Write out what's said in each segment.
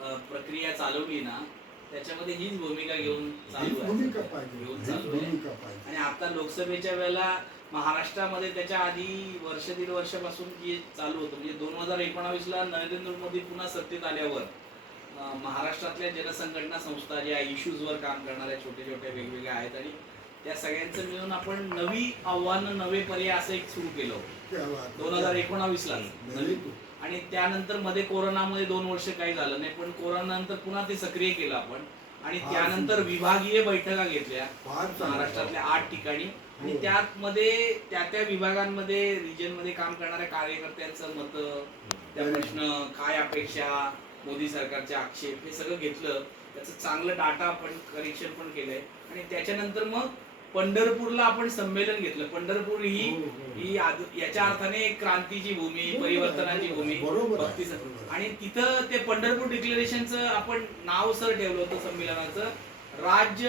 प्रक्रिया चालवली ना त्याच्यामध्ये हीच भूमिका घेऊन चालू आहे. घेऊन चालू आणि आता लोकसभेच्या वेळेला महाराष्ट्रामध्ये त्याच्या आधी वर्ष दीड वर्षापासून जे चालू होतं म्हणजे दोन हजार एकोणावीसला नरेंद्र मोदी पुन्हा सत्तेत आल्यावर महाराष्ट्रातल्या जनसंघटना संस्था ज्या इश्यूजवर काम करणाऱ्या छोटे छोटे वेगवेगळ्या आहेत आणि त्या सगळ्यांचं मिळून आपण नवी आव्हानं नवे पर्याय असं एक सुरू केलं. दोन हजार Very good. आणि त्यानंतरमध्ये कोरोनामध्ये दोन वर्ष काही झालं नाही पण कोरोना नंतर पुन्हा ते सक्रिय केलं आपण आणि त्यानंतर. विभागीय बैठका घेतल्या. महाराष्ट्रातल्या आठ ठिकाणी आणि हो. त्यामध्ये त्या त्या विभागांमध्ये रिजनमध्ये काम करणाऱ्या कार्यकर्त्यांचं मत त्या प्रश्न काय अपेक्षा मोदी सरकारचे आक्षेप हे सगळं घेतलं त्याचं चांगलं डाटा आपण करेक्शन पण केलंय आणि त्याच्यानंतर मग पंढरपूरला आपण संमेलन घेतलं पंढरपूर ही हो, हो. ही आद- याच्या अर्थाने क्रांतीची भूमी परिवर्तनाची भूमी भक्तीचं. आणि तिथं ते पंढरपूर डिक्लेरेशनचं आपण नाव सर ठेवलं होतं संमेलनाचं राज्य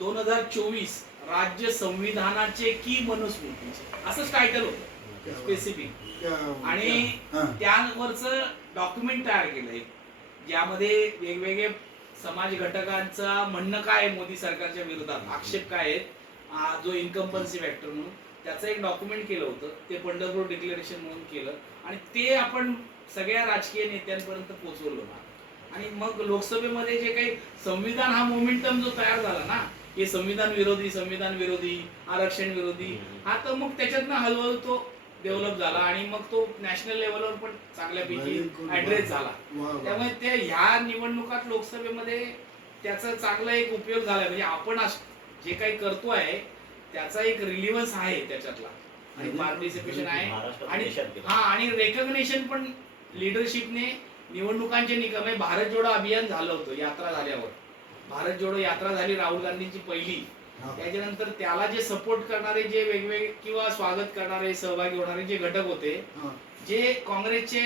दोन हजार चोवीस राज्य संविधानाचे की मनुस्मृतीचे असंच टायटल होतं. स्पेसिफिक आणि हा. त्यावरचं डॉक्युमेंट तयार केलंय ज्यामध्ये वेगवेगळे समाज घटकांचा म्हणणं काय मोदी सरकारच्या विरोधात आक्षेप काय आहेत जो इन्कम्पन्सी फॅक्टर म्हणून त्याचं एक डॉक्युमेंट केलं होतं ते पंढरपूर डिक्लेरेशन म्हणून केलं. आणि ते आपण सगळ्या राजकीय नेत्यांपर्यंत पोहोचवलं ना आणि मग लोकसभेमध्ये जे काही संविधान हा मोमेंटम जो तयार झाला ना हे संविधान विरोधी संविधान विरोधी आरक्षण विरोधी हा तर मग त्याच्यातनं हळूहळू तो डेव्हलप झाला आणि मग तो नॅशनल लेवलवर पण चांगल्यापैकी. ऍड्रेस झाला. त्यामुळे ते ह्या निवडणुकात लोकसभेमध्ये त्याचा चांगला एक उपयोग झाला. म्हणजे आपण जे काही करतोय त्याचा एक रिलिव्हन्स आहे त्याच्यातला आणि पार्टिसिपेशन आहे आणि. हा आणि रेकग्नेशन पण लिडरशिपने निवडणुकांचे निकम आहे भारत जोडो अभियान झालं होतं यात्रा झाल्यावर भारत जोडो यात्रा झाली राहुल गांधींची पहिली हा. त्याच्यानंतर त्याला जे सपोर्ट करणारे जे वेगवेगळे किंवा स्वागत करणारे सहभागी होणारे जे घटक होते हा. जे काँग्रेसचे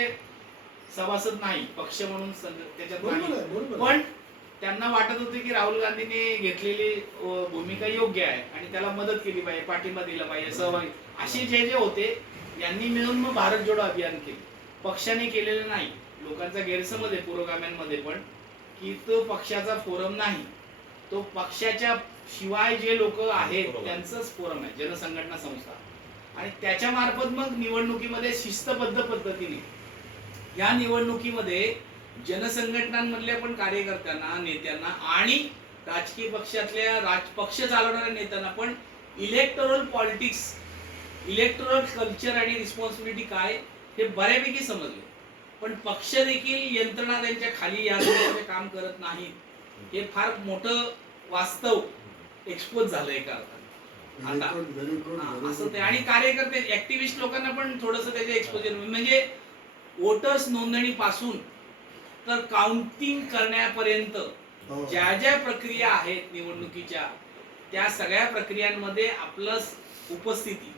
सभासद नाही पक्ष म्हणून त्याच्यात आहे, आहे. पण त्यांना वाटत होते की राहुल गांधींनी घेतलेली भूमिका योग्य आहे आणि त्याला मदत केली पाहिजे पाठिंबा दिला पाहिजे सहभागी. असे जे जे होते यांनी मिळून मग भारत जोडो अभियान केले. पक्षाने केलेलं नाही. लोकांचा गैरसमज आहे पुरोगाम्यांमध्ये पण की तो पक्षाचा फोरम नाही. तो पक्षाच्या शिवाय जे लोक आहेत. त्यांचंच फोरम आहे जनसंघटना संस्था. आणि त्याच्या मार्फत मग निवडणुकीमध्ये शिस्तबद्ध पद्धतीने या निवडणुकीमध्ये जनसंघटनांमधल्या पण कार्यकर्त्यांना नेत्यांना आणि राजकीय पक्षातल्या राज पक्ष चालवणाऱ्या नेत्यांना पण इलेक्टोरल पॉलिटिक्स इलेक्टोरल कल्चर आणि रिस्पॉन्सिबिलिटी काय हे बऱ्यापैकी समजले. पण पक्ष देखील यंत्रणा त्यांच्या खाली या काम करत नाहीत. हे फार मोठं वास्तव एक्सपोज झालं एका अर्थाने. Very आता- good, very good, हा, very असं. ते. आणि कार्यकर्ते ऍक्टिव्हिस्ट लोकांना पण थोडस त्याचे एक्सपोजर म्हणजे वोटर्स नोंदणी पासून तर काउंटिंग करण्यापर्यंत हो. ज्या ज्या प्रक्रिया आहेत निवडणुकीच्या त्या सगळ्या प्रक्रियांमध्ये आपलं उपस्थिती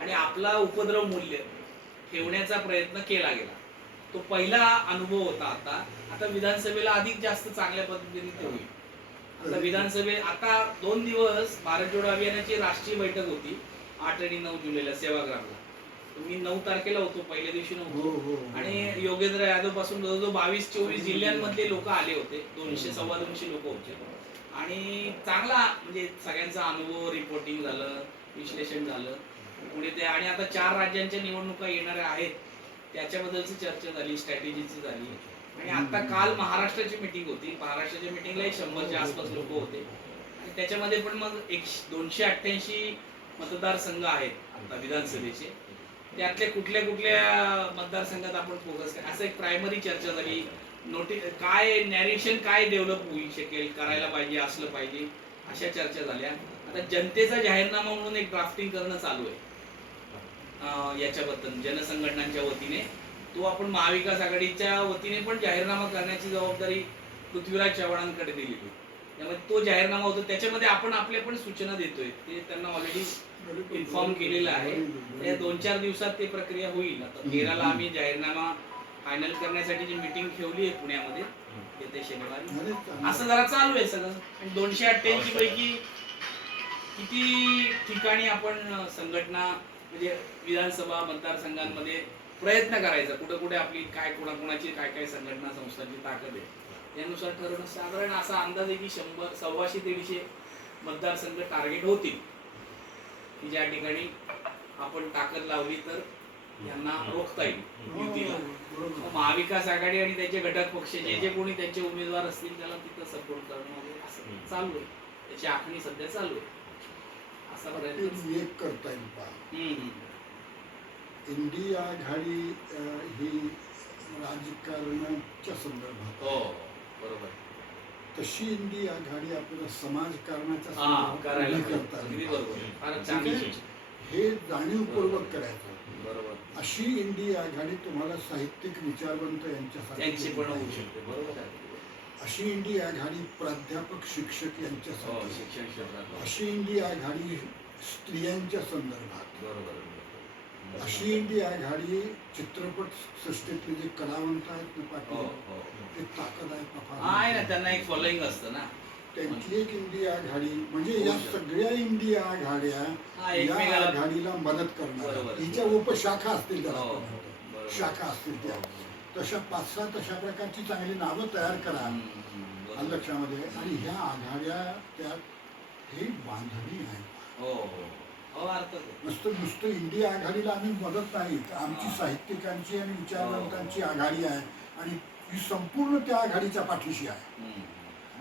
आणि आपला उपद्रव मूल्य ठेवण्याचा प्रयत्न केला गेला. तो पहिला अनुभव होता आता. आता विधानसभेला अधिक जास्त चांगल्या पद्धतीने ते होईल. आता विधानसभे आता दोन दिवस भारत जोडो अभियानाची राष्ट्रीय बैठक होती. आठ आणि नऊ जुलैला सेवाग्रामला. मी नऊ तारखेला होतो पहिल्या दिवशी हो, नव्हतो. हो, हो. आणि योगेंद्र यादवपासून जवळजवळ बावीस चोवीस जिल्ह्यांमधले लोक आले होते. दोनशे सव्वा दोनशे लोक होते. आणि चांगला म्हणजे सगळ्यांचा अनुभव रिपोर्टिंग झालं विश्लेषण झालं. पुढे ते आणि आता चार राज्यांच्या निवडणुका येणाऱ्या आहेत. त्याच्याबद्दलची चर्चा झाली स्ट्रॅटेजीची झाली. आणि आता काल महाराष्ट्राची मिटिंग होती. महाराष्ट्राच्या मिटिंगला एक शंभरच्या आसपास लोक होते. आणि त्याच्यामध्ये पण मग एक दोनशे अठ्ठ्याऐंशी मतदारसंघ आहेत आता विधानसभेचे. त्यातल्या कुठल्या कुठल्या मतदारसंघात आपण फोकस असं एक प्रायमरी चर्चा झाली. नोटी काय नॅरेशन काय डेव्हलप होऊ शकेल करायला पाहिजे असलं पाहिजे अशा चर्चा झाल्या. आता जनतेचा जाहीरनामा म्हणून एक ड्राफ्टिंग करणं चालू आहे. याच्याबद्दल जनसंघटनांच्या वतीने. तो आपण महाविकास आघाडीच्या वतीने पण जाहीरनामा करण्याची जबाबदारी पृथ्वीराज चव्हाणांकडे दिली होती त्यामुळे तो जाहीरनामा होतो. त्याच्यामध्ये आपण आपल्या पण सूचना देतोय. ते त्यांना ऑलरेडी इन्फॉर्म केलेलं आहे. या. दोन चार दिवसात ते प्रक्रिया होईल. आता तेराला आम्ही जाहीरनामा फायनल करण्यासाठी जी मीटिंग ठेवली आहे पुण्यामध्ये येत्या शनिवारी. असं जरा चालू आहे सगळं. आणि दोनशे अठ्ठ्याऐंशी पैकी किती ठिकाणी आपण संघटना म्हणजे विधानसभा मतदारसंघांमध्ये प्रयत्न करायचा. कुठे कुठे आपली काय कोणाकोणाची काय काय संघटना संस्थांची ताकद आहे. त्यानुसार ठरवणं साधारण असा अंदाज आहे की शंभर सव्वाशे दीडशे मतदारसंघ टार्गेट होतील. की ज्या ठिकाणी आपण ताकद लावली तर यांना रोखता येईल. युतीला. मग महाविकास आघाडी आणि त्याचे घटक पक्ष जे जे कोणी त्यांचे उमेदवार असतील त्याला तिथं सपोर्ट करणं वगैरे असं चालू आहे. त्याची आखणी सध्या चालू आहे. असा प्रयत्न एक करता येईल पहा. इंडिया आघाडी ही राजकारणाच्या संदर्भात हो. बरोबर. तशी इंडिया आघाडी आपल्याला करायला पाहिजे. करता अगदी बरोबर. फारच चांगली. हे जाणीवपूर्वक करायचं. बरोबर. अशी इंडिया आघाडी तुम्हाला साहित्यिक विचारवंत यांच्यासाठी त्यांची पण होऊ पाहिजे. शकते. बरोबर आहे. अशी इंडिया आघाडी प्राध्यापक शिक्षक हो यांच्यासाठी शिक्षण क्षेत्रात. अशी इंडिया आघाडी स्त्रियांच्या संदर्भात. बरोबर. अशी इंडिया आघाडी चित्रपट सृष्टीतले जे कलावंत आहेत ना हो पाटील हो ते ताकद आहे हा, ना त्यांना एक फॉलोईंग असतं ना त्यांची एक इंडिया आघाडी म्हणजे या. सगळ्या इंडिया आघाड्या हा या आघाडीला मदत करणार बरोबर. हिच्या उपशाखा असतील त्याला हो, आपण हो, म्हणतो. बरोबर. शाखा असतील त्या हो. तशा पाच सहा तशा प्रकारची चांगली नावं तयार करा हम्म, हम्म, बरोबर. आलं लक्षामध्ये आणि ह्या आघाड्या त्यात ही बांधणी आहे हो हो हो. नुसतं नुसतं इंडिया आघाडीला आम्ही मदत नाही आमची हा. साहित्यिकांची आणि विचारवंतांची हो. आघाडी आहे आणि ही संपूर्ण त्या आघाडीच्या पाठीशी आहे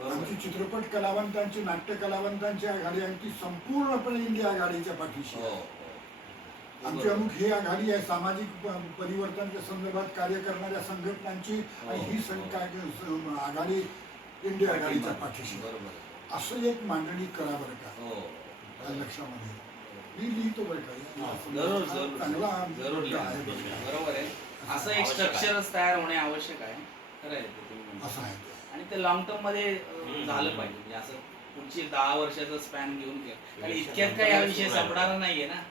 आमची चित्रपट कलावंतांची नाट्य कलावंतांची आघाडी आहे ती संपूर्णपणे इंडिया आघाडीच्या पाठीशी हो आहे हो आमची बरोबर. अमुक ही आघाडी आहे सामाजिक परिवर्तनाच्या संदर्भात कार्य करणाऱ्या संघटनांची आणि ही हो, सं- हो. आघाडी इंडिया आघाडीच्या पाठीशी. बरोबर असं एक मांडणी करा बरं का हो लक्षामध्ये मी लिहितो हा, या जरूर हा जरूर जरूर लिहा. बरोबर आहे. असं एक आवश्यक आहे. स्ट्रक्चरच तयार होणे आवश्यक आहे. खरं आहे ते तुम्ही म्हणता. असं आहे ते. आणि ते लॉंग टर्ममध्ये अं, हम्म. झालं पाहिजे. म्हणजे असं पुढची दहा वर्षाचा स्पॅन घेऊन घ्या. कारण इतक्यात काय हा संपणार विषय नाही. संपणार नाहीये ना.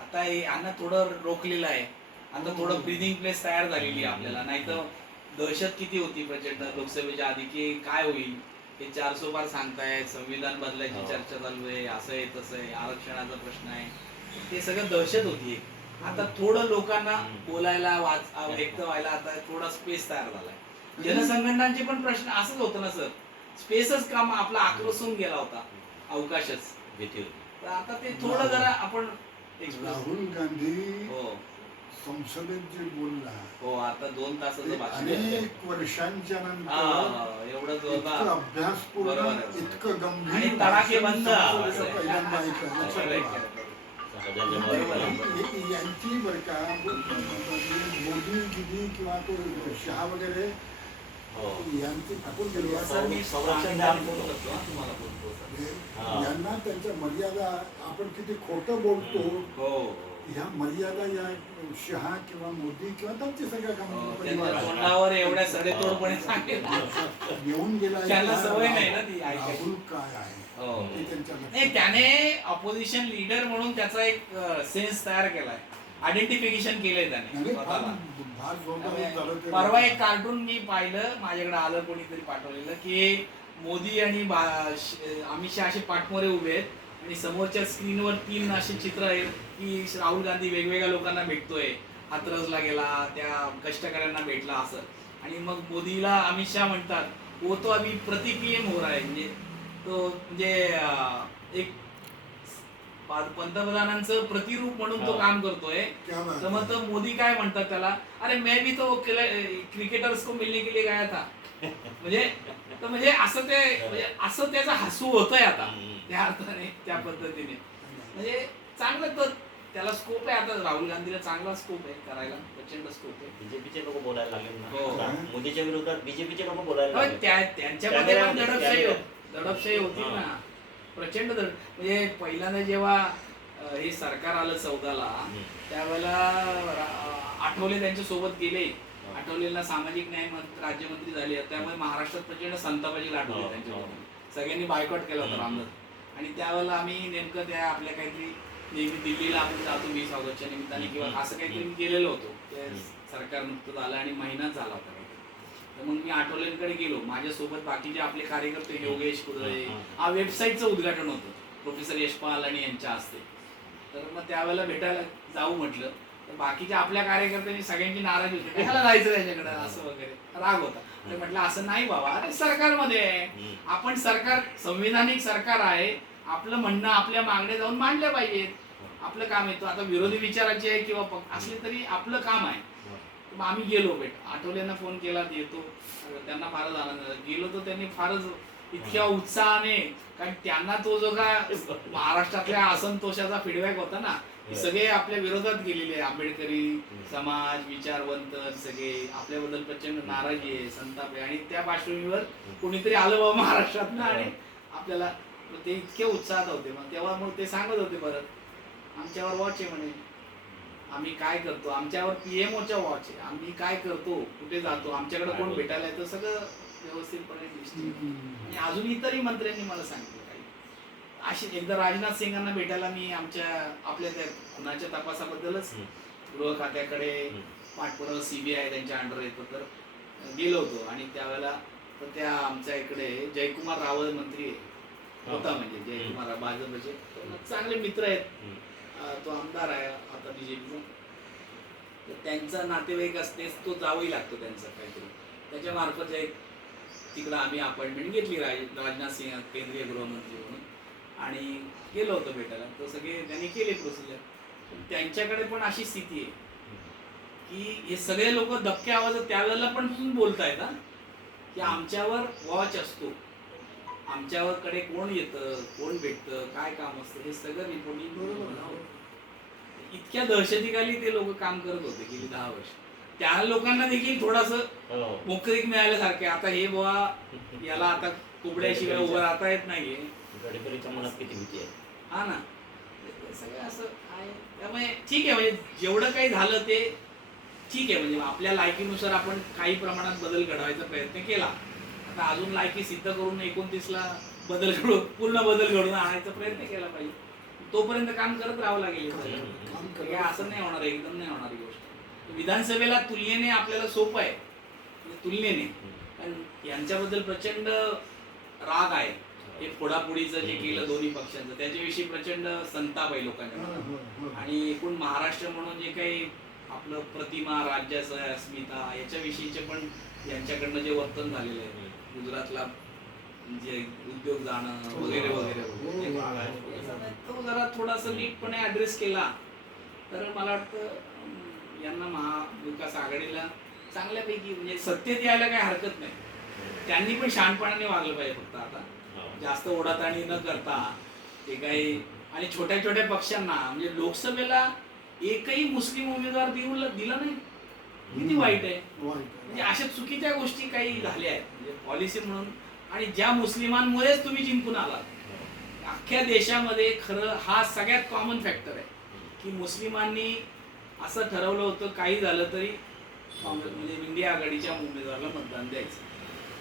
आता हे यांना थोडं रोखलेलं आहे. आता थोडं ब्रिदिंग प्लेस तयार झालेली आहे आपल्याला. नाही तर दहशत किती होती प्रचंड? लोकसभेच्या आधी की काय होईल? हे चारसो पार सांगतायत संविधान बदलायची हो. चर्चा चालू आहे असं आहे तसं आहे आरक्षणाचा प्रश्न आहे. ते सगळं दहशत होती आता थोडं लोकांना. बोलायला वाच व्यक्त व्हायला आता थोडा स्पेस तयार झालाय. जनसंघटनांचे पण प्रश्न असंच होतं ना सर. स्पेसच काम आपला आक्रोशून गेला होता. अवकाशच. तर आता ते थोडं जरा आपण राहुल गांधी संसदेत जे बोलला हो आता दोन तासाचं ते भाषण आहे. अनेक वर्षांच्या हा, नंतर हा, एवढं इतकं जोरदार अभ्यासपूर्ण बरोबर आहे. इतकं गंभीर आणि तडाखेबंद भाषण असं आहे. पहिल्यांदा ऐकलं लक्षात ठेवा. यांची बरं का मोदी गिदी किंवा तो शहा वगैरे हो. यांची आपण गेलो सर मी संरक्षण सांगायला द्या. बोलू शकतो हा, तुम्हाला बोलतो सर. यांना त्यांच्या मर्यादा आपण किती खोटं बोलतो हो ह्या मर्यादा या शहा किंवा मोदी किंवा त्यांचे सगळ्या हो, आहे. तोंडावर एवढ्या सडेतोडपणे येऊन गेला सवय नाही ना ती. राहुल काय आहे? हो. त्यांच्या त्याने ऑपोजिशन लीडर म्हणून त्याचा एक सेन्स तयार केलाय. आयडेंटिफिकेशन केलंय त्याने. परवा एक कार्टून मी पाहिलं माझ्याकडे आलं कोणीतरी पाठवलेलं की मोदी आणि अमित शहा असे पाठमोरे उभे आहेत. आणि समोरच्या स्क्रीनवर तीन असे चित्र आहेत. की राहुल गांधी वेगवेगळ्या लोकांना भेटतोय हातरसला गेला त्या कष्टकऱ्यांना भेटला असं. आणि मग मोदीला अमित शहा म्हणतात वो तो अभी प्रति पीएम हो रहा है. म्हणजे तो म्हणजे एक पा- पंतप्रधानांचं प्रतिरूप म्हणून तो. काम करतोय. तर मग तो मोदी काय म्हणतात त्याला अरे मैं भी तो क्रिकेटर्स को मिलने के लिए गया था. म्हणजे तर म्हणजे असं ते म्हणजे असं त्याचं हसू होतंय आता. त्या अर्थाने त्या पद्धतीने. म्हणजे चांगलं तर त्याला स्कोप आहे आता राहुल गांधीला चांगला स्कोप आहे करायला प्रचंड स्कोप आहे बीजेपीचे लोक बोलायला लागले हो. मोदीच्या विरोधात बीजेपीचे लोक बोलायला लागले त्या त्यांच्यामध्ये पण दडपशाही दडपशाही होती हा. ना प्रचंड दड म्हणजे पहिल्यांदा जेव्हा अं, हे सरकार आलं चौदाला हम्म. त्यावेळेला रा- आठवले त्यांच्यासोबत गेले हा. आठवलेला सामाजिक न्याय मंत्री राज्यमंत्री झाले त्यामुळे महाराष्ट्रात प्रचंड संतापाची लाट होती हो, त्यांच्याबद्दल सगळ्यांनी बायकॉट केला होता हम्म. रामदास आणि त्यावेळेला आम्ही नेमकं त्या आपल्या काहीतरी नेहमी दिल्लीला आपण जातो वीस ऑगस्टच्या निमित्ताने किंवा. असं काहीतरी मी गेलेलो होतो. ते. सरकार नुकतं झालं आणि महिनाच झाला होता काहीतरी तर. मग मी आठवलेंकडे गेलो. माझ्यासोबत बाकीचे आपले कार्यकर्ते योगेश कुदळे हा, वेबसाईटचं उद्घाटन होतं. प्रोफेसर यशपाल आणि यांच्या हस्ते. तर मग त्यावेळेला भेटायला जाऊ म्हटलं. तर बाकीच्या आपल्या कार्यकर्त्यांनी सगळ्यांची नाराजी होती. कशाला जायचं त्याच्याकडे? असं वगैरे. राग होता. तर म्हटलं असं नाही बाबा. अरे सरकारमध्ये. आपण सरकार संविधानिक सरकार आहे. आपलं म्हणणं आपल्या मागण्या जाऊन मांडल्या पाहिजेत. आपलं काम येतो. आता विरोधी विचाराचे आहे किंवा असले तरी आपलं काम आहे. मग आम्ही गेलो भेट. आठवल्यांना फोन केला येतो त्यांना फारच आनंद गेलो तर त्यांनी फारच इतक्या उत्साहाने कारण त्यांना तो जो का महाराष्ट्रातल्या असंतोषाचा फीडबॅक होता ना की सगळे आपल्या विरोधात गेलेले. आंबेडकरी समाज विचारवंत सगळे. आपल्याबद्दल प्रचंड नाराजी आहे संताप आहे. आणि त्या पार्श्वभूमीवर कोणीतरी आलं बाबा महाराष्ट्रात आणि आपल्याला ते इतके उत्साहात होते. मग तेव्हा मग ते सांगत होते परत आमच्यावर वॉच आहे म्हणे. आम्ही काय करतो? आमच्यावर पीएमओच्या वॉच आहे. आम्ही काय करतो? कुठे जातो? आमच्याकडे कोण भेटायला येतं? सगळं व्यवस्थितपणे आणि अजून इतरही मंत्र्यांनी मला सांगितलं काही. अशी एकदा राजनाथ सिंगांना भेटायला मी आमच्या आपल्या त्या खुनाच्या तपासाबद्दलच गृह खात्याकडे. पाठपुरावा सीबीआय त्यांच्या अंडर येतो तर गेलो होतो. आणि त्यावेळेला तर त्या आमच्या इकडे जयकुमार रावळ मंत्री. होता म्हणजे जयकुमार भाजपचे. चांगले मित्र आहेत. तो आमदार आहे आता बीजेपीचा तर त्यांचा नातेवाईक असतेच तो जावंही लागतो त्यांचा काहीतरी. त्याच्या मार्फत एक तिकडं आम्ही अपॉइंटमेंट घेतली राज राजनाथ सिंह केंद्रीय गृहमंत्री म्हणून. आणि गेलो होतो भेटायला. तर सगळे त्यांनी केले प्रोसिजर त्यांच्याकडे पण अशी स्थिती आहे की हे सगळे लोक धक्के आवाज त्यावेळेला पण बोलतायत हा. की आमच्यावर वॉच असतो. आमच्यावर कडे कोण येतं कोण भेटतं काय काम असतं हे सगळं रिपोर्टिंग बरोबर इतक्या दहशतीखाली ते लोक काम करत होते गेली दहा वर्ष. त्या लोकांना देखील थोडस हो. मोकळीक मिळाल्यासारखे आता हे बुवा याला आता कुबड्याशिवाय उभं राहता येत नाहीये. मनात किती भीती आहे? हा ना. सगळं असं आहे. त्यामुळे ठीक आहे म्हणजे जेवढं काही झालं ते ठीक आहे. म्हणजे आपल्या लायकीनुसार आपण काही प्रमाणात बदल घडवायचा प्रयत्न केला. अजून लायकी सिद्ध करून एकोणतीसला बदल घडवून पूर्ण बदल घडवून आणायचा प्रयत्न केला पाहिजे. तोपर्यंत काम करत राहावं लागेल हे हे असं नाही होणार एकदम नाही होणार ही गोष्ट. विधानसभेला तुलनेने आपल्याला सोपं आहे. म्हणजे तुलनेने. कारण यांच्याबद्दल प्रचंड राग आहे. हे फोडाफोडीचं जे केलं दोन्ही पक्षांचं त्याच्याविषयी प्रचंड संताप आहे लोकांच्या आणि एकूण महाराष्ट्र म्हणून जे काही आपलं प्रतिमा राज्याचं अस्मिता याच्याविषयीचे पण यांच्याकडनं जे वर्तन झालेलं आहे. गुजरातला जे उद्योग जाणं वगैरे वगैरे तो जरा थोडासा नीटपणे ऍड्रेस केला तर मला वाटतं यांना महाविकास आघाडीला चांगल्यापैकी म्हणजे सत्तेत यायला काही हरकत नाही. त्यांनी पण शहाणपणाने वागलं पाहिजे फक्त आता. हो. जास्त ओढाताणी न करता ते काही आणि छोट्या छोट्या पक्षांना म्हणजे लोकसभेला एकही मुस्लिम उमेदवार देऊ दिला नाही. किती वाईट आहे? म्हणजे अशा चुकीच्या गोष्टी काही झाल्या आहेत. म्हणजे पॉलिसी म्हणून. आणि ज्या मुस्लिमांमुळेच तुम्ही जिंकून आलात. अख्ख्या देशामध्ये खरं हा सगळ्यात कॉमन फॅक्टर आहे. की मुस्लिमांनी असं ठरवलं होतं काही झालं तरी काँग्रेस म्हणजे इंडिया आघाडीच्या उमेदवाराला मतदान द्यायचं.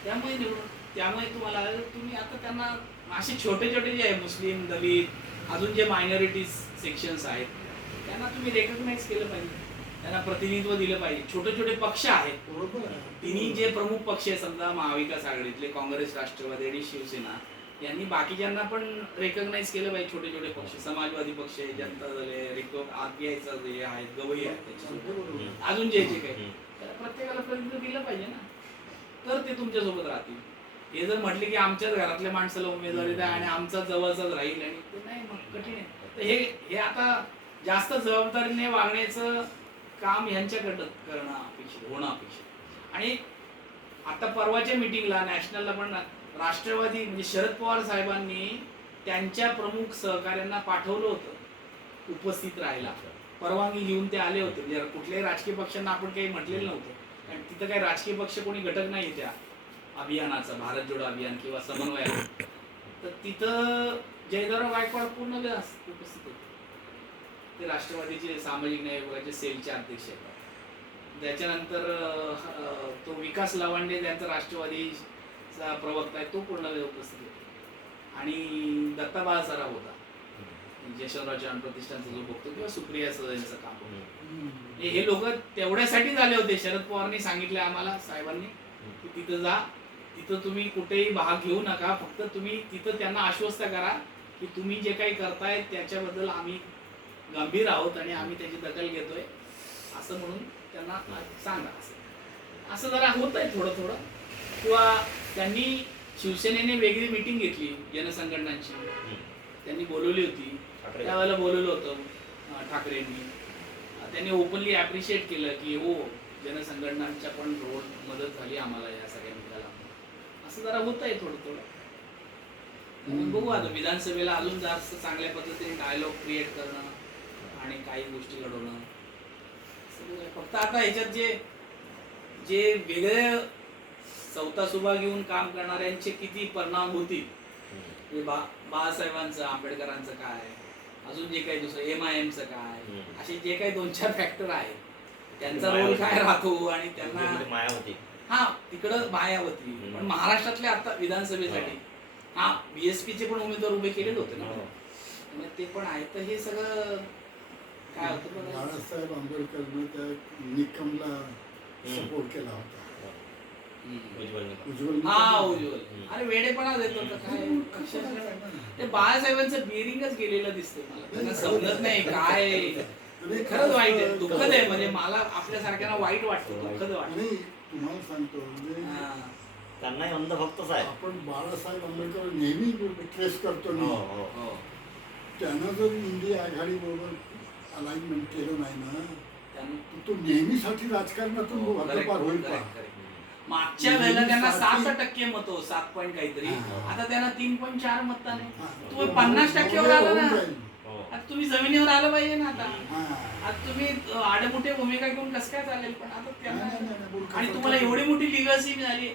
त्यामुळे निवडून त्यामुळे तुम्हाला तुम्ही आता त्यांना असे छोटे छोटे जे आहे मुस्लिम दलित अजून जे मायनॉरिटीज सेक्शन्स आहेत त्यांना तुम्ही रेकग्नाइज केलं पाहिजे. त्यांना प्रतिनिधित्व दिलं पाहिजे. छोटे छोटे पक्ष आहेत. आहे. तिन्ही जे प्रमुख पक्ष आहे समजा महाविकास आघाडीतले काँग्रेस राष्ट्रवादी आणि शिवसेना यांनी बाकीच्यांना पण रेकग्नाइज केलं पाहिजे छोटे छोटे पक्ष. समाजवादी पक्ष आहे जनता दल आहे रिको आरपीआयचा जे आहेत गवई आहेत त्याच्यासोबत. अजून जे जे काही. प्रत्येकाला प्रतिनिधित्व दिलं पाहिजे ना. तर ते तुमच्यासोबत राहतील. हे जर म्हटले की आमच्याच घरातल्या माणसाला उमेदवारी द्या आणि आमचा जवळचाच राहील आणि ते नाही मग कठीण आहे. तर हे हे आता जास्त जबाबदारीने वागण्याचं काम यांच्याकडं करणं अपेक्षित होणं अपेक्षित. आणि आता परवाच्या मिटिंगला नॅशनलला पण राष्ट्रवादी म्हणजे शरद पवार साहेबांनी त्यांच्या प्रमुख सहकाऱ्यांना पाठवलं होतं उपस्थित राहायला. परवानगी घेऊन ते आले होते. म्हणजे कुठल्याही राजकीय पक्षांना आपण काही म्हटलेलं नव्हतं. कारण तिथं काही राजकीय पक्ष कोणी घटक नाही त्या अभियानाचा भारत जोडो अभियान किंवा समन्वय तर तिथं जयदराव गायकवाड पूर्ण उपस्थित होते. ते राष्ट्रवादीचे सामाजिक न्याय विभागाचे सेलचे अध्यक्ष आहेत. त्याच्यानंतर तो विकास लवांडे त्यांचा राष्ट्रवादीचा प्रवक्ता आहे तो पूर्ण वेळ उपस्थित होता. आणि दत्ता बाळासाहेब होता. यशवंतराव चव्हाण प्रतिष्ठानचा जो बघतो किंवा सुप्रिया सह यांचं काम. हे हे लोक तेवढ्यासाठी झाले होते. शरद पवारांनी सांगितले आम्हाला साहेबांनी की तिथं जा. तिथं तुम्ही कुठेही भाग घेऊ नका. फक्त तुम्ही तिथं त्यांना आश्वस्त करा की तुम्ही जे काही करताय त्याच्याबद्दल आम्ही गंभीर आहोत आणि आम्ही त्याची दखल घेतोय असं म्हणून त्यांना सांगा असं असं जरा होत आहे थोडं थोडं किंवा त्यांनी शिवसेनेने वेगळी मिटिंग घेतली जनसंघटनांची. त्यांनी बोलवली होती ठाकरे. त्यावेळेला बोलवलं होतं ठाकरेंनी त्यांनी ओपनली ॲप्रिशिएट केलं की हो जनसंघटनांच्या पण रोल मदत झाली आम्हाला या सगळ्या निकाला असं जरा होत आहे थोडं थोडं. बघू आता विधानसभेला अजून जास्त चांगल्या पद्धतीने डायलॉग क्रिएट करणं आणि काही गोष्टी घडवणं. फक्त आता ह्याच्यात जे जे वेगळे चौथा सुभा घेऊन काम करणाऱ्यांचे किती परिणाम होतील बा बाळासाहेबांचं आंबेडकरांचं काय अजून जे काही दुसरं एम आय एमचं काय. असे जे काही दोन चार फॅक्टर आहेत त्यांचा रोल. काय राहतो आणि त्यांना हा तिकडं मायावती. पण महाराष्ट्रातले आता विधानसभेसाठी हा बीएसपी चे पण उमेदवार उभे केलेले होते ना हो. ते पण आहे तर हे सगळं. बाळासाहेब आंबेडकरनं त्या निकमला सपोर्ट केला होता. उज्ज्वल हा. अरे वेडेपणा देतो काय? ते बाळासाहेबांचं बिअरिंगच गेलेलं दिसतंय मला. त्यांना समजत नाही काय. खरंच वाईट आहे. दुःखद आहे. म्हणजे मला आपल्यासारख्यांना वाईट वाटतं. दुःखद वाटतं. तुम्हाला सांगतो म्हणजे हा. त्यांनाही अंध भक्तच आहे आपण बाळासाहेब आंबेडकर नेहमी ट्रेस करतो हो ना. हो हो. त्यानं जर इंडिया आघाडी बरोबर अलाइनमेंट केलं नाही ना तर तो नेहमीसाठी राजकारणातून हो, correct, होईल correct, पहा. correct. मागच्या वेळेला त्यांना सात टक्के मत हो सात पॉईंट काहीतरी हा. आता त्यांना तीन पॉईंट चार मतदान आहे हा. तुम्ही पन्नास टक्क्यावर आला होऊन ना जाईल. हो आता तुम्ही जमिनीवर आलं पाहिजे ना आता हा. आता तुम्ही अं, आडमोठे भूमिका घेऊन कसं काय चालेल पण आता नाही, त्यांना नाही, नाही, आणि तुम्हाला एवढी मोठी लिगसी मिळाली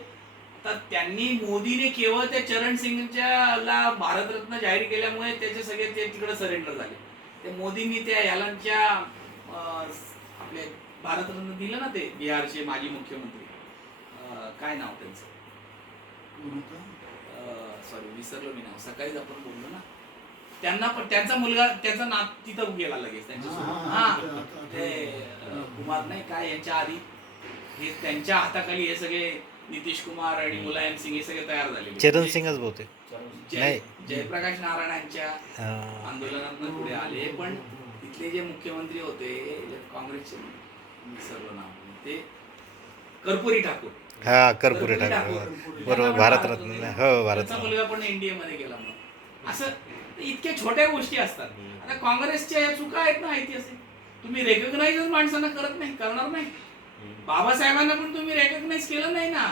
तर त्यांनी मोदीने केवळ त्या चरण सिंगच्या ला भारतरत्न जाहीर केल्यामुळे त्याचे सगळे ते तिकडे सरेंडर झाले ते मोदींनी त्या यालांच्या अं, आपले भारतरत्न दिलं ना ते बिहारचे माजी मुख्यमंत्री. काय नाव त्यांचं? सॉरी विसरलो मी नाव. सकाळीच आपण बोललो ना. त्यांना पण त्यांचा मुलगा त्याचा नात तिथं गेला लगेच त्यांच्यासोबत. हा, ते कुमार नाही काय यांच्या आधी हे त्यांच्या हाताखाली हे सगळे नितीश कुमार आणि मुलायम सिंग हे सगळे तयार झालेले. चरण सिंगच बहुतेक. जय. जयप्रकाश नारायण यांच्या हा. आंदोलनातनं पुढे आले पण तिथले जे मुख्यमंत्री होते काँग्रेसचे विसरलो नाव ते कर्पुरी ठाकूर हा कर्पुरी ठाकूर. बरोबर भारतरत्न. हो भारतरत्न मुलगा पण एनडीए मध्ये गेला म्हणून असं इतक्या छोट्या गोष्टी असतात. आता काँग्रेसच्या या चुका आहेत ना ऐतिहासिक तुम्ही रेकग्नाइजच माणसांना करत नाही करणार नाही. बाबासाहेबांना पण तुम्ही रेकग्नाइज केलं नाही ना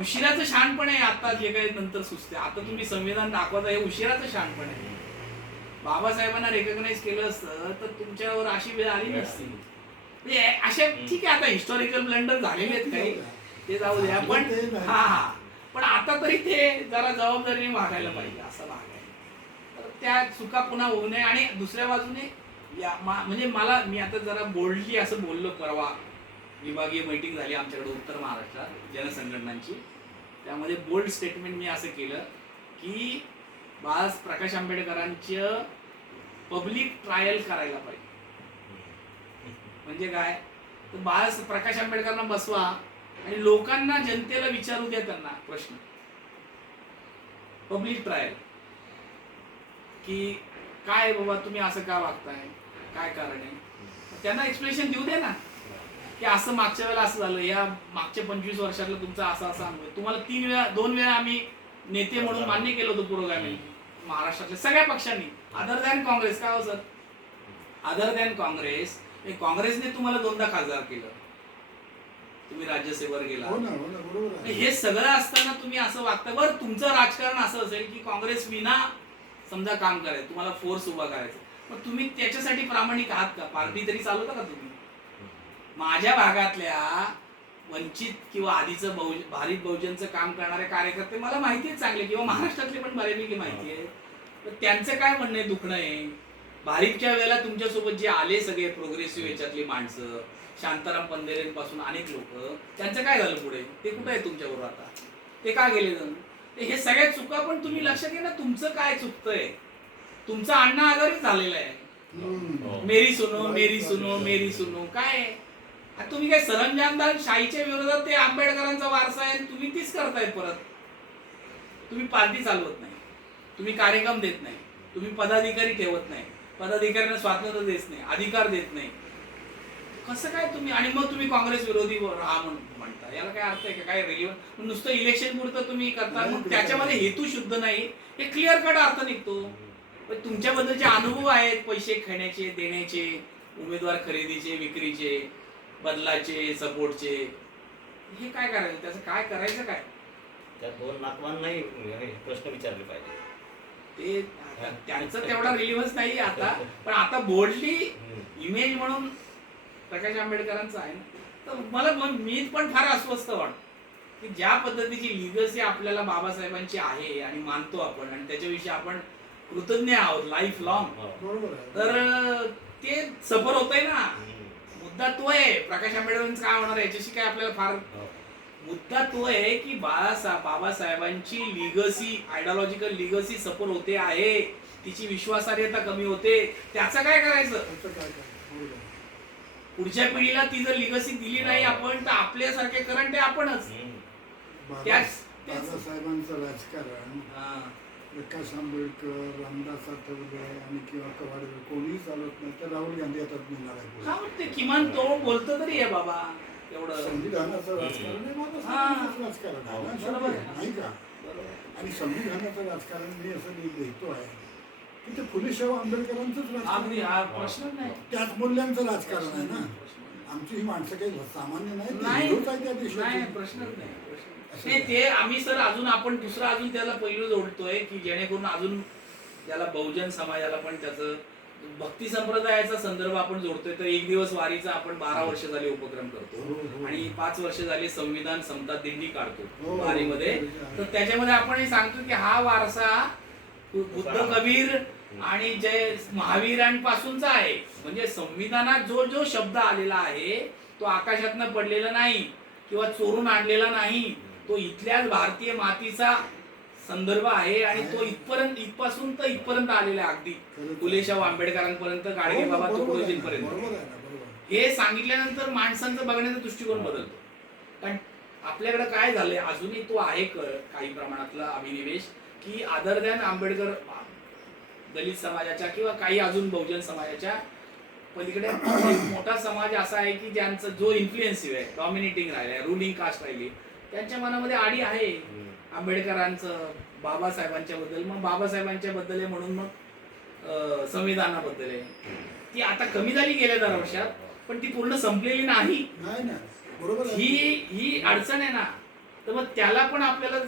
उशिराचं शहाणपण आहे आता जे काही नंतर सुचते. आता तुम्ही संविधान दाखवता हे उशिराचं शहाणपण आहे. बाबासाहेबांना रेकग्नाइज केलं असतं तर तुमच्यावर अशी वेळ आली नसती. म्हणजे अशा ठीक आहे आता हिस्टॉरिकल ब्लंडर झालेले आहेत काही. ते जाऊ द्या पण. हा हा. पण आता तरी ते जरा जबाबदारीने वागायला पाहिजे असं भाग आहे. तर त्या चुका पुन्हा होऊ नये. आणि दुसऱ्या बाजूने या म्हणजे मला मी आता जरा बोल्डली असं बोललो परवा. विभागीय मीटिंग झाली आमच्याकडे उत्तर महाराष्ट्रात जनसंघटनांची. त्यामध्ये बोल्ड स्टेटमेंट मी असं केलं की बाळा प्रकाश आंबेडकरांचं पब्लिक ट्रायल करायला पाहिजे. म्हणजे काय? तर बाळा प्रकाश आंबेडकरांना बसवा आणि लोकांना जनतेला विचारू द्या त्यांना प्रश्न. पब्लिक ट्रायल की काय बाबा तुम्ही असं का वागताय? काय कारण आहे? त्यांना एक्सप्लेनेशन देऊ द्या ना. की असं मागच्या वेळेला असं झालं. या मागच्या पंचवीस वर्षातलं तुमचा असा असा अनुभव. तुम्हाला तीन वेळा दोन वेळा आम्ही नेते म्हणून मान्य केलं होतं पुरोगामी. महाराष्ट्रातल्या सगळ्या पक्षांनी. Other than Congress. काय हो सर? Other than Congress. काँग्रेसने तुम्हाला दोनदा खासदार केलं. तुम्ही राज्यसभेवर गेला हो ना हो ना बरोबर आहे. हे सगळं असताना तुम्ही असं वागता. बरं तुमचं राजकारण असं असेल की काँग्रेस विना समजा काम करायचं तुम्हाला फोर्स उभा करायचं. मग तुम्ही त्याच्यासाठी प्रामाणिक आहात का? पार्टी तरी चालवता का तुम्ही. माझ्या भागातल्या वंचित किंवा आधीचं बहु भारित बहुजनचं काम करणारे कार्यकर्ते मला माहिती आहे चांगले किंवा महाराष्ट्रातले पण बऱ्यापैकी माहिती आहे तर त्यांचं काय म्हणणं आहे? दुखणं आहे. भारितच्या वेळेला तुमच्यासोबत जे आले सगळे प्रोग्रेसिव्ह याच्यातली माणसं शांताराम पंधेरेंपासून अनेक लोक त्यांचं काय झालं पुढे? ते कुठं आहे तुमच्याबरोबर आता? ते का गेले जण ते हे सगळ्या चुका पण तुम्ही लक्षात घ्या ना तुमचं काय चुकतंय? तुमचा अण्णा आजारीच झालेला आहे. मेरी सुनो मेरी सुनो मेरी सुनो काय तुम्ही काय सरंजामदार शाहीच्या विरोधात ते आंबेडकरांचा वारसा आहे तुम्ही तीच करताय परत? तुम्ही पार्टी चालवत नाही. तुम्ही कार्यक्रम देत नाही. तुम्ही पदाधिकारी ठेवत नाही. पदाधिकाऱ्यांना स्वातंत्र्य देत नाही. अधिकार देत नाही. कसं काय तुम्ही आणि मग तुम्ही काँग्रेस विरोधी राहा म्हणून म्हणता. याला काय अर्थ आहे का? काय रिलिव्हन नुसतं इलेक्शन पुरतं तुम्ही करता. मग त्याच्यामध्ये हेतू शुद्ध नाही. हे क्लिअर कट अर्थ निघतो. पण तुमच्याबद्दलचे अनुभव आहेत पैसे खेळण्याचे देण्याचे उमेदवार खरेदीचे विक्रीचे. बदलाचे सपोर्टचे हे काय करायचं? त्याचं काय करायचं काय? त्या दोन नातवांनाही हे प्रश्न विचारले पाहिजे. ते आता त्यांचं तेवढा रिलिव्हन्स नाही आता. पण आता बोर्डली हम्म. इमेज म्हणून प्रकाश आंबेडकरांचं आहे ना. तर मला मी पण फार अस्वस्थ वाटतो. की ज्या पद्धतीची लिगसी आपल्याला बाबासाहेबांची आहे आणि मानतो आपण आणि त्याच्याविषयी आपण कृतज्ञ आहोत लाईफ लॉंग. बरोबर तर ते सफर होत आहे ना. मुद्दा तो आहे प्रकाश आंबेडकरांचं काय होणार आहे याच्याशी काय आपल्याला फार हो. मुद्दा तो आहे की बाळासाहेब बाबासाहेबांची लिगसी आयडिओलॉजिकल लिगसी सफर होते आहे तिची विश्वासार्हता कमी होते त्याचं काय करायचं. पुढच्या पिढीला ती जर लिगसी दिली नाही आपण तर आपल्यासारखे करंट आहे आपणच त्याच-. बाबासाहेबांचं राजकारण हा. प्रकाश आंबेडकर रामदास आठवले आणि किंवा कवाडे कोणीही चालत नाही तर राहुल गांधी आता निघाला आहे ते किमान तो बोलतो तरी आहे बाबा एवढं. संविधानाचं राजकारण आहे राजकारण आहे. ना, बरोबर. आहे. शेवटी, नाही का. आणि संविधानाचं राजकारण मी असं मी लिहितो आहे. की ते फुले शाहू आंबेडकरांचंच अगदी राजकारण हा प्रश्नच नाही. त्याच मूल्यांचं राजकारण आहे ना. आमची ही माणसं काही सामान्य नाही हिरोच आहे त्या नाही देशाचे. नाही, प्रश्नच नाही. प्रश्न नाही ते आम्ही सर अजून आपण दुसरं अजून त्याला पैलू जोडतोय की जेणेकरून अजून त्याला बहुजन समाजाला पण त्याचं भक्ती संप्रदायाचा संदर्भ आपण जोडतोय तर एक दिवस वारीचा आपण बारा वर्ष झाले उपक्रम हो, करतो हो. आणि पाच वर्ष झाले संविधान समता दिंडी काढतो हो, वारीमध्ये हो. तर त्याच्यामध्ये आपण हे सांगतो की हा वारसा बुद्ध कबीर आणि जय महावीरांपासूनचा आहे म्हणजे संविधानात जो जो शब्द आलेला आहे तो आकाशातनं पडलेला नाही किंवा चोरून आणलेला नाही तो इथल्याच भारतीय मातीचा संदर्भ आहे आणि तो इथपर्यंत इथपासून तर इथपर्यंत आलेला आहे अगदी. फुलेशाह आंबेडकरांपर्यंत गाडगे बाबा तुकडोजींपर्यंत. हे सांगितल्यानंतर माणसांचं बघण्याचा दृष्टिकोन बदलतो कारण आपल्याकडे काय झालंय अजूनही तो आहे काही प्रमाणातला अभिनिवेश की आदर दॅन आंबेडकर दलित समाजाच्या किंवा काही अजून बहुजन समाजाच्या पलीकडे मोठा समाज असा आहे की ज्यांचा जो इन्फ्लुएन्सिव्ह आहे डॉमिनेटिंग राहिलाय रुलिंग कास्ट राहिली त्यांच्या मनामध्ये आडी आहे. आंबेडकरांचं बाबासाहेबांच्या बद्दल मग बाबासाहेबांच्या बद्दल आहे म्हणून मग संविधानाबद्दल आहे ती आता कमी झाली गेल्या दर वर्षात पण ती पूर्ण संपलेली नाही नाही ना बरोबर आहे. ही ही अडचण आहे ना तर मग त्याला पण आपल्याला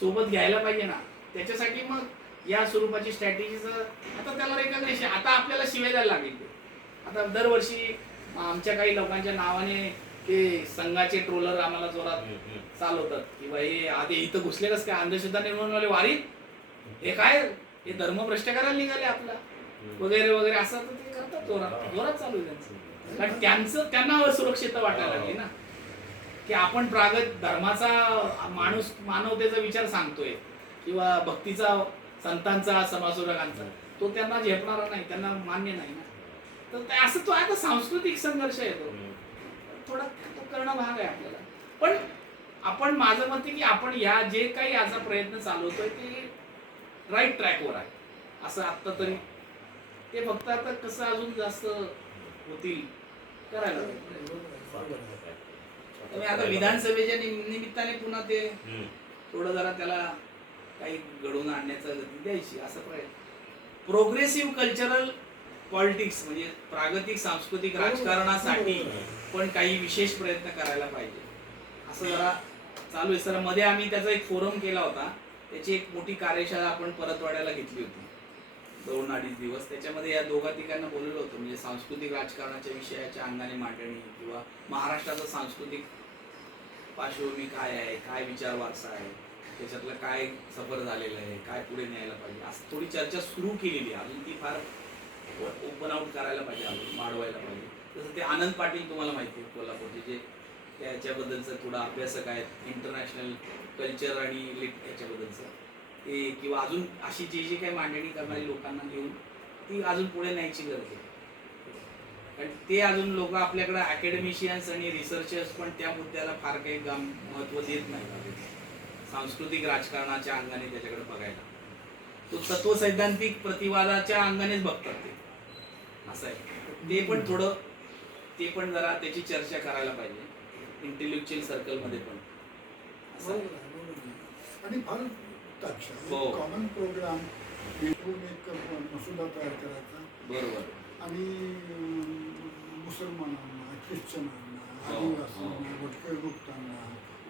सोबत घ्यायला पाहिजे ना त्याच्यासाठी मग या स्वरूपाची स्ट्रॅटेजीच आता त्याला रेकग्नेशन आता आपल्याला शिवाय द्यायला लागेल. आता दरवर्षी आमच्या काही लोकांच्या नावाने ते संघाचे ट्रोलर आम्हाला जोरात. चालवतात. किंवा हे आधी इथं घुसले कस काय? अंधश्रद्धा निर्माण झाले वारीत हे काय? हे धर्म भ्रष्ट करायला निघाले आपला. वगैरे वगैरे असं तर ते करतात जोरात. जोरात चालू आहे त्यांचं. कारण त्यांचं त्यांना असुरक्षित वाटायला लागली ना. की आपण प्रागत धर्माचा माणूस मानवतेचा विचार सांगतोय. किंवा भक्तीचा संतांचा समाजसुरकांचा तो त्यांना झेपणारा नाही त्यांना मान्य नाही ना. तर असं तो आता सांस्कृतिक संघर्ष येतो. थोडा तो करणं भाग आहे आपल्याला. पण आपण माझं मत आहे की आपण या जे काही याचा प्रयत्न चालवतोय ते राईट ट्रॅकवर आहे असं आत्ता तरी ते फक्त आता कसं अजून जास्त होतील करायला. त्यामुळे आता विधानसभेच्या निम- निमित्ताने पुन्हा ते. थोडं जरा त्याला काही घडवून आणण्याचा गती द्यायची असं प्रयत्न प्रोग्रेसिव्ह कल्चरल पॉलिटिक्स म्हणजे प्रागतिक सांस्कृतिक राजकारणासाठी पण काही विशेष प्रयत्न करायला पाहिजे असं जरा चालू आहे. सरमध्ये आम्ही त्याचा एक फोरम केला होता. त्याची एक मोठी कार्यशाळा आपण परतवाड्याला घेतली होती. दोन अडीच दिवस. त्याच्यामध्ये या दोघा तिघांना बोललेलं होतं. म्हणजे सांस्कृतिक राजकारणाच्या विषयाच्या अंगाने मांडणी किंवा महाराष्ट्राचा सांस्कृतिक पार्श्वभूमी काय आहे? काय विचार वारसा आहे? त्याच्यातलं काय सफर झालेलं आहे? काय पुढे न्यायला पाहिजे? असं थोडी चर्चा सुरू केलेली आहे. अजून ती फार ओपन आउट करायला पाहिजे. अजून वाढवायला पाहिजे. तसं ते आनंद पाटील तुम्हाला माहिती आहे कोल्हापूरचे जे त्याच्याबद्दलचं थोडा अभ्यासक आहेत इंटरनॅशनल कल्चर आणि लिट याच्याबद्दलचं. ते किंवा अजून अशी जी जी काही मांडणी करणारी लोकांना घेऊन ती अजून पुढे न्यायची गरज आहे. कारण ते अजून लोक आपल्याकडे अकॅडमिशियन्स आणि रिसर्चर्स पण त्या मुद्द्याला फार काही गम महत्त्व देत नाही सांस्कृतिक राजकारणाच्या अंगाने त्याच्याकडे बघायला. तो तत्व सैद्धांतिक प्रतिवादाच्या अंगानेच बघतात ते. असं आहे. ते पण थोडं ते पण जरा त्याची चर्चा करायला पाहिजे. इंटेलेक्च्युअल सर्कलमध्ये पण. आहे, बरोबर आहे. आणि फार हो. कॉमन प्रोग्राम भेटून एक मसुदा तयार करायचा बरोबर आणि मुसलमानांना ख्रिश्चनांना हो, आदिवासींना भटके मुक्तांना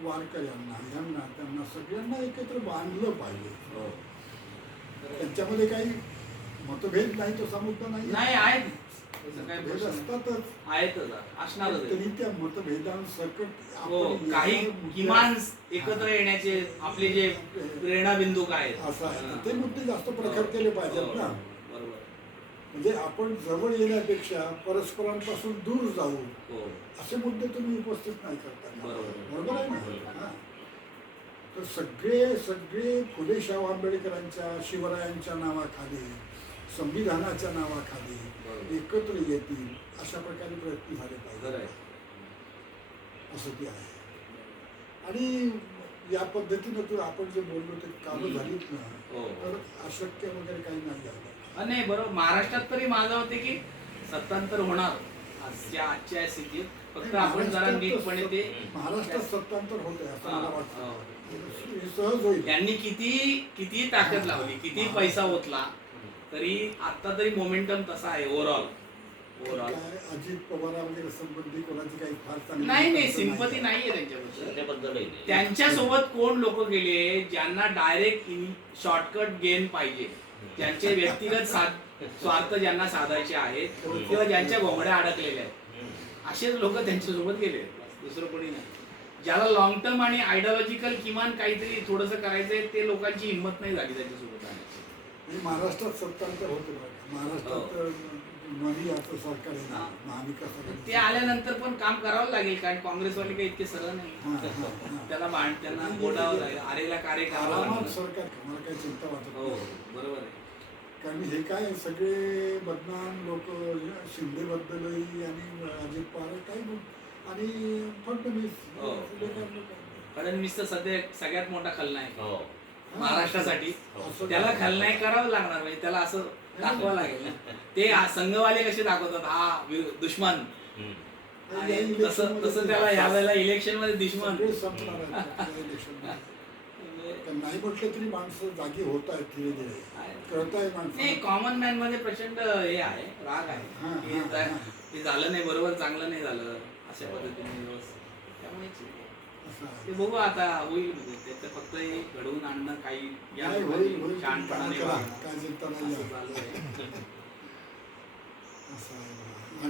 वारकऱ्यांना ह्यांना त्यांना सगळ्यांना एकत्र बांधलं पाहिजे हो. त्यांच्यामध्ये काही मतभेद नाही तसा मुद्दा नाही नाही आहेत तसं काही मतभेद प्रश्न नाही. असतातच आहेतच असणारच आहे. तरी त्या मतभेदांसकट हो आपण काही या मुद्द्या- किमान एकत्र येण्याचे आपले जे प्रेरणाबिंदू काय आहेत असं आहे हा. ते मुद्दे जास्त प्रखर केले पाहिजेत हो, ना बरोबर म्हणजे आपण जवळ येण्यापेक्षा परस्परांपासून दूर जाऊ हो असे मुद्दे तुम्ही उपस्थित नाही करता बरोबर. बरोबर आहे ना हा. तर सगळे सगळे फुले शाहू आंबेडकरांच्या शिवरायांच्या नावाखाली संविधानाच्या नावाखाली. एकत्र येतील अशा प्रकारे प्रयत्न झाले पाहिजे आहे. असं ते आहे आणि या पद्धतीनं तू आपण जे बोललो ते कामं. झालीत ना हो. तर अशक्य वगैरे काही नाही झालं हा, नाही बरोबर महाराष्ट्रात तरी माझं होते की सत्तांतर होणार आजच्या आजच्या स्थितीत फक्त आपण जरा महाराष्ट्रात नीटपणे ते महाराष्ट्रात सत्तांतर होते असं हा, मला हा. वाटतं हे सहज होईल यांनी किती किती ताकद लावली किती पैसा ओतला तरी आता तरी मोमेंटम तसा आहे ओव्हरऑल अजित पवार वगैरे संबंधी कोणाची काही फार चांगली नाही नाही सिंपती नाहीये. त्यांच्याबद्दल. नाही. त्यांच्यासोबत कोण लोक गेले ज्यांना डायरेक्ट शॉर्टकट गेन पाहिजे. ज्यांचे व्यक्तिगत साध स्वार्थ ज्यांना साधायचे आहेत किंवा ज्यांच्या घोंगड्या अडकलेल्या आहेत. हम्म. असेच लोक त्यांच्यासोबत गेले. दुसरं कोणी नाही. ज्याला लॉंग टर्म आणि आयडिओलॉजिकल किमान काहीतरी थोडंसं करायचंय ते लोकांची हिंमत नाही झाली त्यांच्यासोबत आणि महाराष्ट्रात सत्तांतर होते. महाराष्ट्रात नवी आता सरकार आहे ना हा. महाविकास ते. आल्यानंतर पण काम करावं लागेल कारण काँग्रेसवाले काही इतके सरळ हा, नाही हा, हा. त्याला भांड त्यांना बोलावं लागेल आरेला कार्य करावं आरामात लागेल सरकार मला काही चिंता वाटत हो नाही बरोबर आहे कारण हे काय सगळे बदनाम लोक शिंदे बद्दलही आणि अजित पवार काही बोल- आणि फडणवीस हो. लोक आहेत. फडणवीस तर सध्या सगळ्यात मोठा खलनायक हो महाराष्ट्रासाठी असं त्याला? खलनायक करावं लागणार म्हणजे त्याला असं दाखवावं लागेल ना ते संघवाले कसे दाखवतात हा दुश्मन तसं तसं त्याला ह्या वेळेला इलेक्शनमध्ये दुश्मन. पण नाही म्हटलं तरी माणसं जागी होत आहेत धीरे धीरे माणसं कॉमन मॅनमध्ये प्रचंड हे आहे राग आहे हा, हा, हा. झालं नाही बरोबर चांगलं नाही झालं अशा पद्धतीने. त्यामुळे. ते बघू आता होईल म्हणजे त्याचं फक्त हे घडवून आणणं काही या काय लोकांनी होईल होईल शहाणपणाने काय करा, वागणं. काय चिंता नाही असं. चालू आहे असं आहे